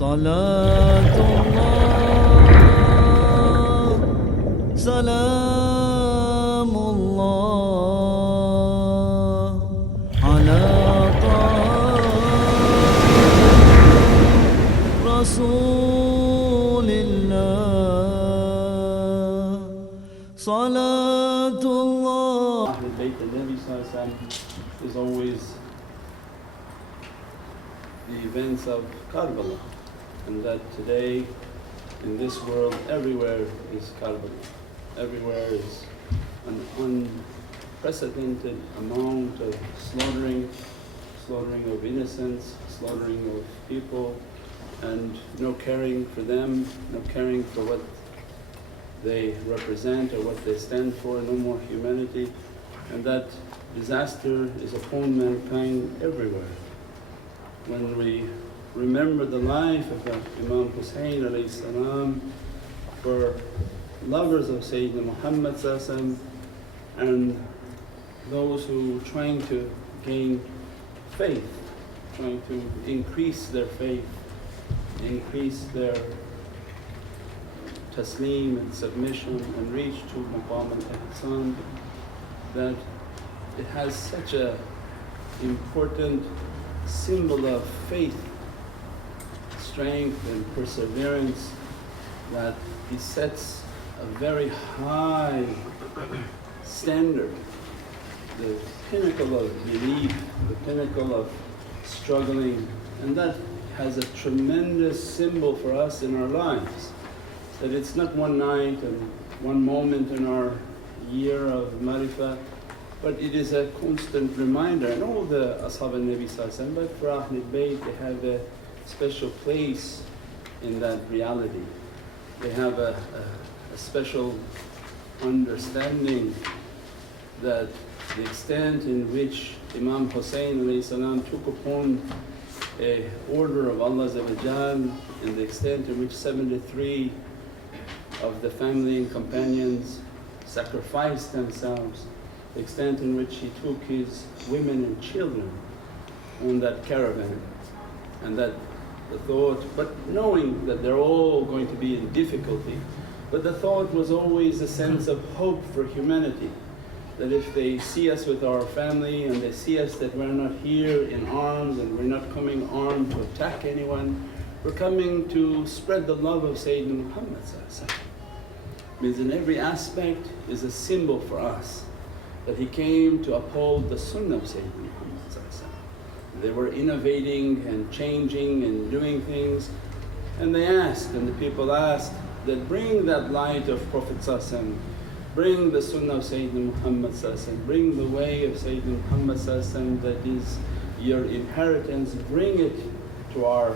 صلاة الله سلام الله على رسول الله صلاة الله. Ahlul bayt and Nabi is always the events of Karbala, and that today in this world everywhere is Karbala, everywhere is an unprecedented amount of slaughtering of innocents, slaughtering of people, and no caring for them, no caring for what they represent or what they stand for, no more humanity, and that disaster is upon mankind everywhere. When we remember the life of Imam Hussain for lovers of Sayyidina Muhammad and those who trying to gain faith, trying to increase their faith, increase their taslim and submission and reach to maqam al-ihsan, that it has such a important symbol of faith, strength and perseverance, that he sets a very high standard, the pinnacle of belief, the pinnacle of struggling, and that has a tremendous symbol for us in our lives. That it's not one night and one moment in our year of marifah, but it is a constant reminder. And all the Ashab al-Nabi but for Ahlul Bayt, they have a special place in that reality. They have a special understanding that the extent in which Imam Hussain took upon a order of Allah and the extent in which 73 of the family and companions sacrificed themselves, the extent in which he took his women and children on that caravan, and that the thought, but knowing that they're all going to be in difficulty, but the thought was always a sense of hope for humanity, that if they see us with our family and they see us that we're not here in arms and we're not coming armed to attack anyone, we're coming to spread the love of Sayyidina Muhammad. Means in every aspect is a symbol for us that he came to uphold the sunnah of Sayyidina Muhammad. They were innovating and changing and doing things, and they asked, and the people asked that bring that light of Prophet, bring the sunnah of Sayyidina Muhammad, bring the way of Sayyidina Muhammad that is your inheritance, bring it to our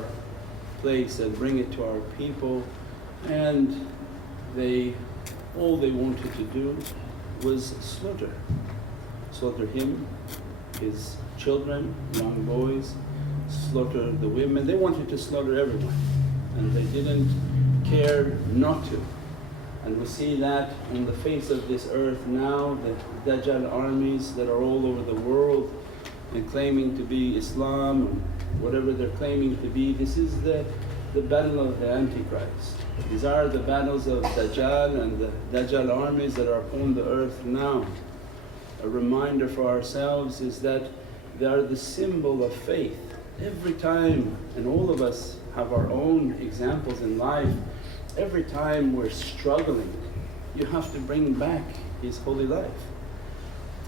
place and bring it to our people. And all they wanted to do was slaughter him, his children, young boys, slaughter the women. They wanted to slaughter everyone, and they didn't care not to. And we see that on the face of this earth now, the Dajjal armies that are all over the world and claiming to be Islam and whatever they're claiming to be. This is the battle of the Antichrist. These are the battles of Dajjal and the Dajjal armies that are upon the earth now. A reminder for ourselves is that they are the symbol of faith. Every time, and all of us have our own examples in life, every time we're struggling, you have to bring back his holy life.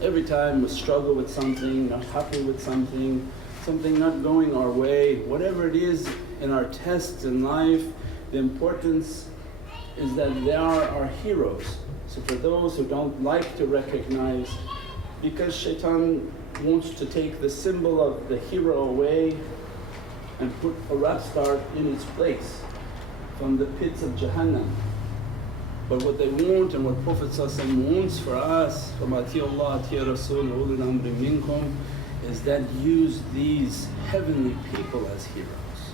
Every time we struggle with something, not happy with something, something not going our way, whatever it is in our tests in life, the importance is that they are our heroes. So for those who don't like to recognize, because shaitan wants to take the symbol of the hero away and put a rap star in its place from the pits of Jahannam. But what they want and what Prophet wants for us, from Atiyullah, Atiya Rasul, ulul amri minkum, is that use these heavenly people as heroes,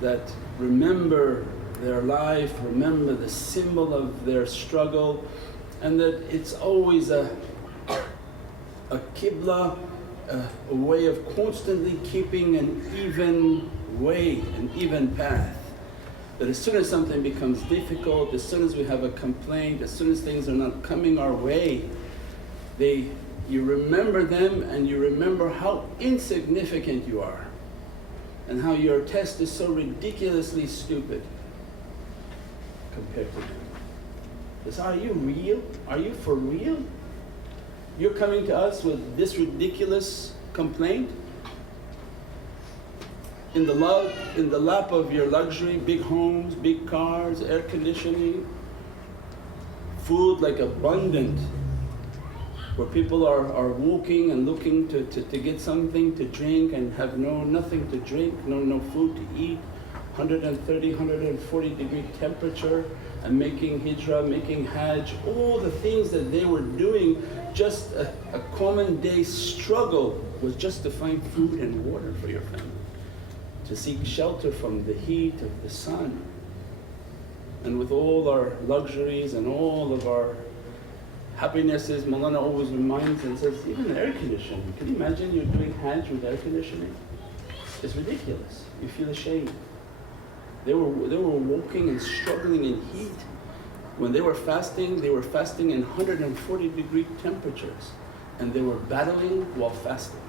that remember their life, remember the symbol of their struggle, and that it's always a qibla, a way of constantly keeping an even way, an even path. That as soon as something becomes difficult, as soon as we have a complaint, as soon as things are not coming our way, you remember them and you remember how insignificant you are and how your test is so ridiculously stupid compared to them. Because are you real? Are you for real? You're coming to us with this ridiculous complaint? In the lap of your luxury, big homes, big cars, air conditioning, food like abundant, where people are walking and looking to get something to drink and have nothing to drink, no food to eat, 130, 140 degree temperature, and making hijrah, making hajj, all the things that they were doing, just a common day struggle was just to find food and water for your family, to seek shelter from the heat of the sun. And with all our luxuries and all of our happinesses, Mawlana always reminds and says, even air conditioning, can you imagine you're doing hajj with air conditioning? It's ridiculous, you feel ashamed. They were walking and struggling in heat. When they were fasting in 140 degree temperatures, and they were battling while fasting.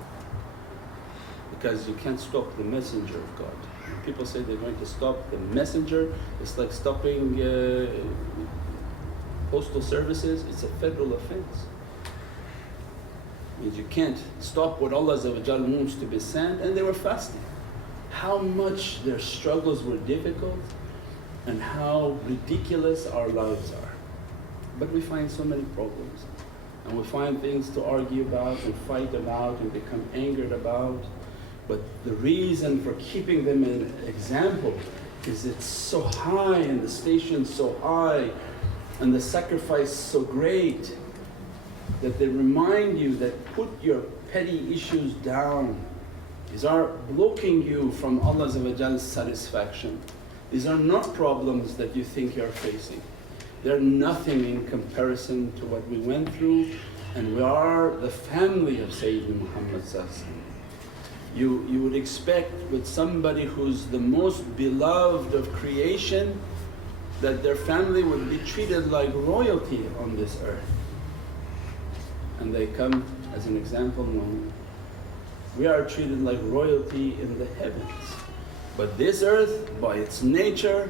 Because you can't stop the messenger of God. When people say they're going to stop the messenger, it's like stopping postal services, it's a federal offense. Means you can't stop what Allah wants to be sent, and they were fasting. How much their struggles were difficult and how ridiculous our lives are. But we find so many problems and we find things to argue about and fight about and become angered about. But the reason for keeping them an example is it's so high and the station so high and the sacrifice so great that they remind you that put your petty issues down. These are blocking you from Allah's satisfaction. These are not problems that you think you're facing. They're nothing in comparison to what we went through, and we are the family of Sayyidina Muhammad. You would expect with somebody who's the most beloved of creation that their family would be treated like royalty on this earth. And they come as an example moment. We are treated like royalty in the heavens. But this earth by its nature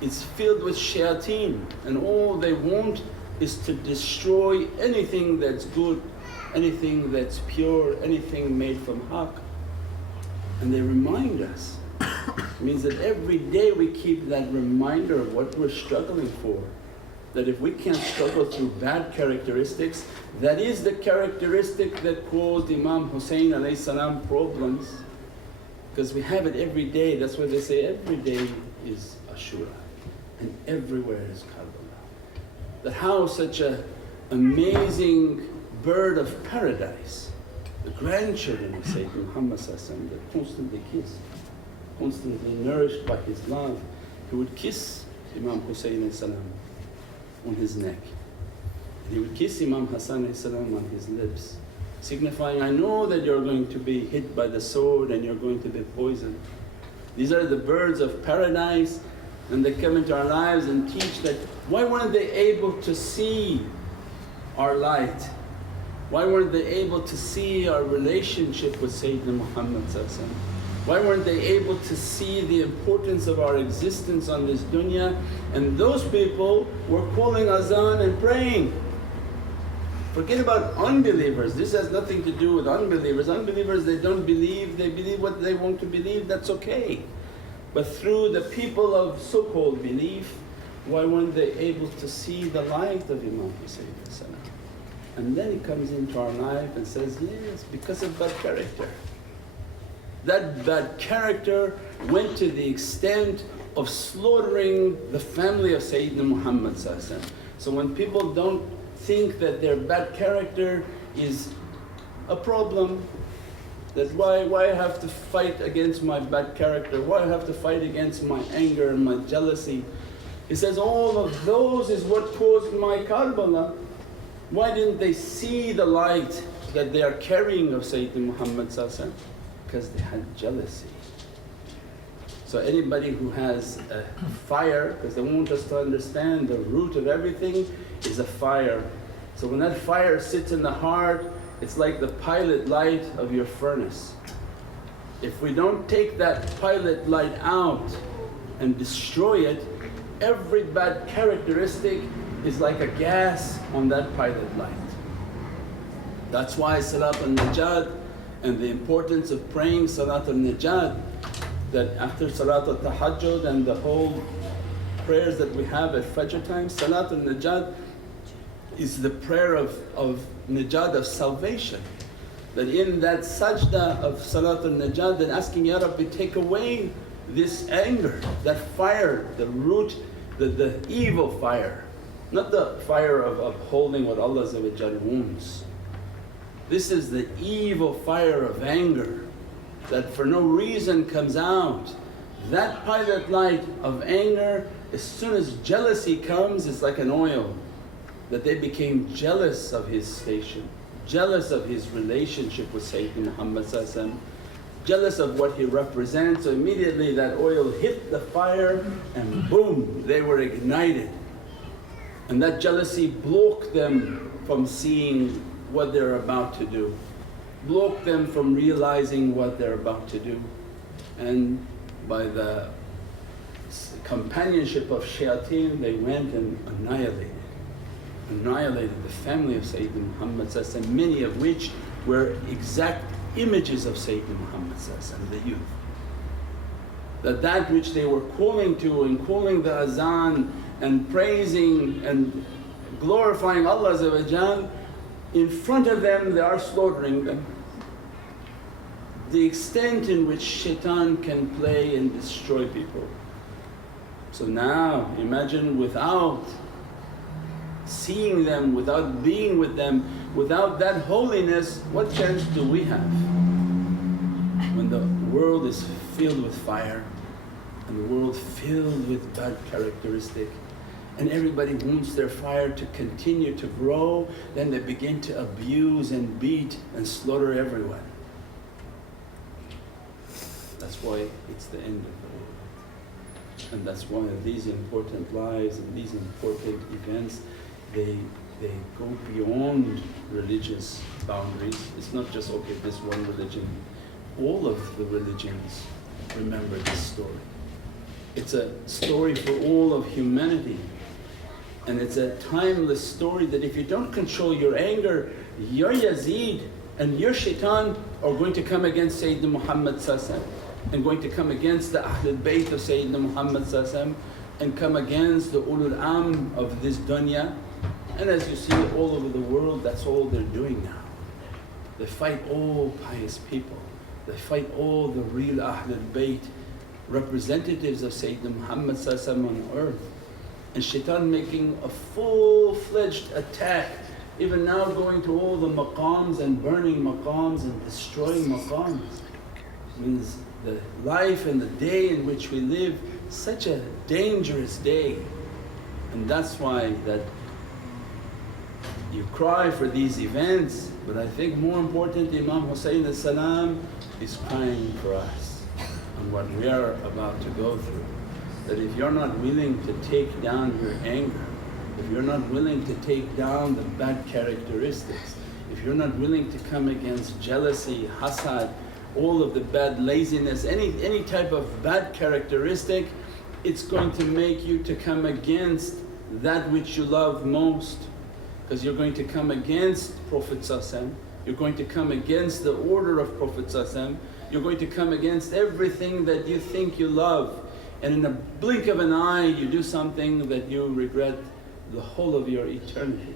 is filled with shayateen, and all they want is to destroy anything that's good, anything that's pure, anything made from haqq. And they remind us. It means that every day we keep that reminder of what we're struggling for. That if we can't struggle through bad characteristics, that is the characteristic that caused Imam Hussain problems, because we have it every day. That's why they say every day is Ashura and everywhere is Karbala. That how such an amazing bird of paradise, the grandchildren of Sayyidina Muhammad that constantly kissed, constantly nourished by his love, he would kiss Imam Hussain on his neck. And he would kiss Imam Hassan on his lips, signifying, I know that you're going to be hit by the sword and you're going to be poisoned. These are the birds of paradise, and they come into our lives and teach that why weren't they able to see our light? Why weren't they able to see our relationship with Sayyidina Muhammad? Why weren't they able to see the importance of our existence on this dunya? And those people were calling azan and praying. Forget about unbelievers, this has nothing to do with unbelievers. Unbelievers, they don't believe, they believe what they want to believe, that's okay. But through the people of so-called belief, why weren't they able to see the light of Imam Hussain? And then he comes into our life and says, yes, because of bad character. That bad character went to the extent of slaughtering the family of Sayyidina Muhammad. So when people don't think that their bad character is a problem, that why I have to fight against my bad character, why I have to fight against my anger and my jealousy. He says, all of those is what caused my Karbala. Why didn't they see the light that they are carrying of Sayyidina Muhammad? Because they had jealousy. So anybody who has a fire, because they want us to understand the root of everything is a fire. So when that fire sits in the heart, it's like the pilot light of your furnace. If we don't take that pilot light out and destroy it, every bad characteristic is like a gas on that pilot light. That's why Salat al-Najat and the importance of praying Salat al-Najat, that after Salat al-Tahajjud and the whole prayers that we have at Fajr time, Salat al-Najat is the prayer of Najat, of salvation. That in that sajda of Salat al-Najat, then asking, Ya Rabbi, take away this anger, that fire, the root, the evil fire, not the fire of upholding what Allah wants. This is the evil fire of anger that for no reason comes out. That pilot light of anger, as soon as jealousy comes, it's like an oil, that they became jealous of his station, jealous of his relationship with Sayyidina Muhammad, jealous of what he represents. So immediately that oil hit the fire and boom, they were ignited. And that jealousy blocked them from seeing what they're about to do, blocked them from realizing what they're about to do. And by the companionship of shayateen, they went and annihilated the family of Sayyidina Muhammad, many of which were exact images of Sayyidina Muhammad, the youth. That which they were calling to and calling the azan and praising and glorifying Allah, in front of them they are slaughtering them. The extent in which shaitan can play and destroy people. So now imagine without seeing them, without being with them, without that holiness, what chance do we have? When the world is filled with fire and the world filled with bad characteristic, and everybody wants their fire to continue to grow, then they begin to abuse and beat and slaughter everyone. That's why it's the end of the world. And that's why these important lives and these important events, they go beyond religious boundaries. It's not just, okay, this one religion. All of the religions remember this story. It's a story for all of humanity. And it's a timeless story that if you don't control your anger, your Yazid and your shaitan are going to come against Sayyidina Muhammad and going to come against the ahlul bayt of Sayyidina Muhammad and come against the ulul am of this dunya. And as you see all over the world, that's all they're doing now. They fight all pious people, they fight all the real ahlul bayt, representatives of Sayyidina Muhammad on earth. And shaitan making a full-fledged attack, even now going to all the maqams and burning maqams and destroying maqams. Means the life and the day in which we live, such a dangerous day. And that's why that you cry for these events, but I think more important, Imam Hussain is crying for us and what we are about to go through. That if you're not willing to take down your anger, if you're not willing to take down the bad characteristics, if you're not willing to come against jealousy, hasad, all of the bad laziness, any type of bad characteristic, it's going to make you to come against that which you love most. Because you're going to come against Prophet, you're going to come against the order of Prophet, you're going to come against everything that you think you love. And in a blink of an eye you do something that you regret the whole of your eternity.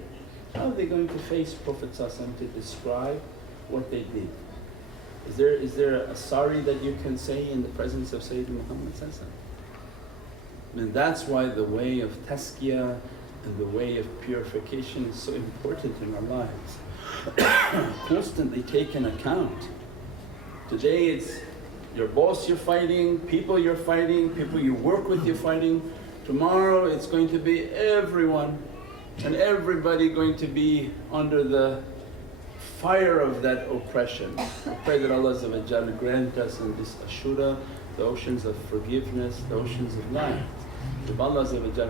How are they going to face Prophet to describe what they did? Is there a sorry that you can say in the presence of Sayyidina Muhammad? And that's why the way of tazkiyah and the way of purification is so important in our lives. Constantly take an account. Today it's your boss you're fighting, people you're fighting, people you work with you're fighting. Tomorrow it's going to be everyone and everybody going to be under the fire of that oppression. We pray that Allah grant us in this ashura the oceans of forgiveness, the oceans of light. If Allah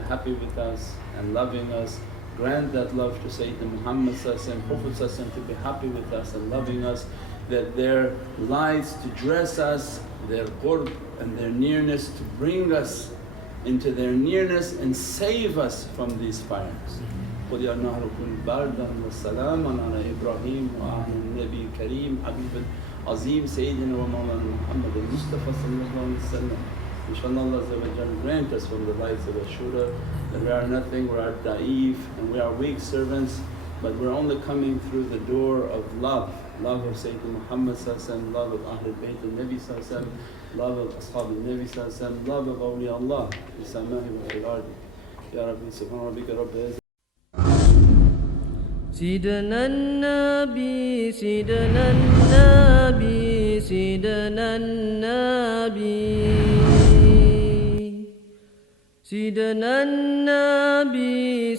happy with us and loving us, grant that love to Sayyidina Muhammad Prophet to be happy with us and loving us, that their lights to dress us, their qurb and their nearness to bring us into their nearness and save us from these fires. قُلْ يَا نَهْرُ كُنْ بَرْدًا وَسَلَامًا عَلَى إِبْرَاهِيمَ وَعَلَى النَّبِيِّ الكريم حبيب عظيم سيدنا ومولانا محمد المصطفى صلى الله عليه وسلم. InshaAllah Allah grant us from the lights of Ashura that we are nothing, we are da'if and we are weak servants, but we're only coming through the door of love. Love of Sayyidina Muhammad, love of ahlul bayt al-Nabi, love of ashab al-Nabi, love of awliyaullah fi sama'i wa fil ardi. Ya Rabbi subhana rabbika rabbil izzati. سيدنا النبي سيدنا النبي سيدنا النبي سيدنا النبي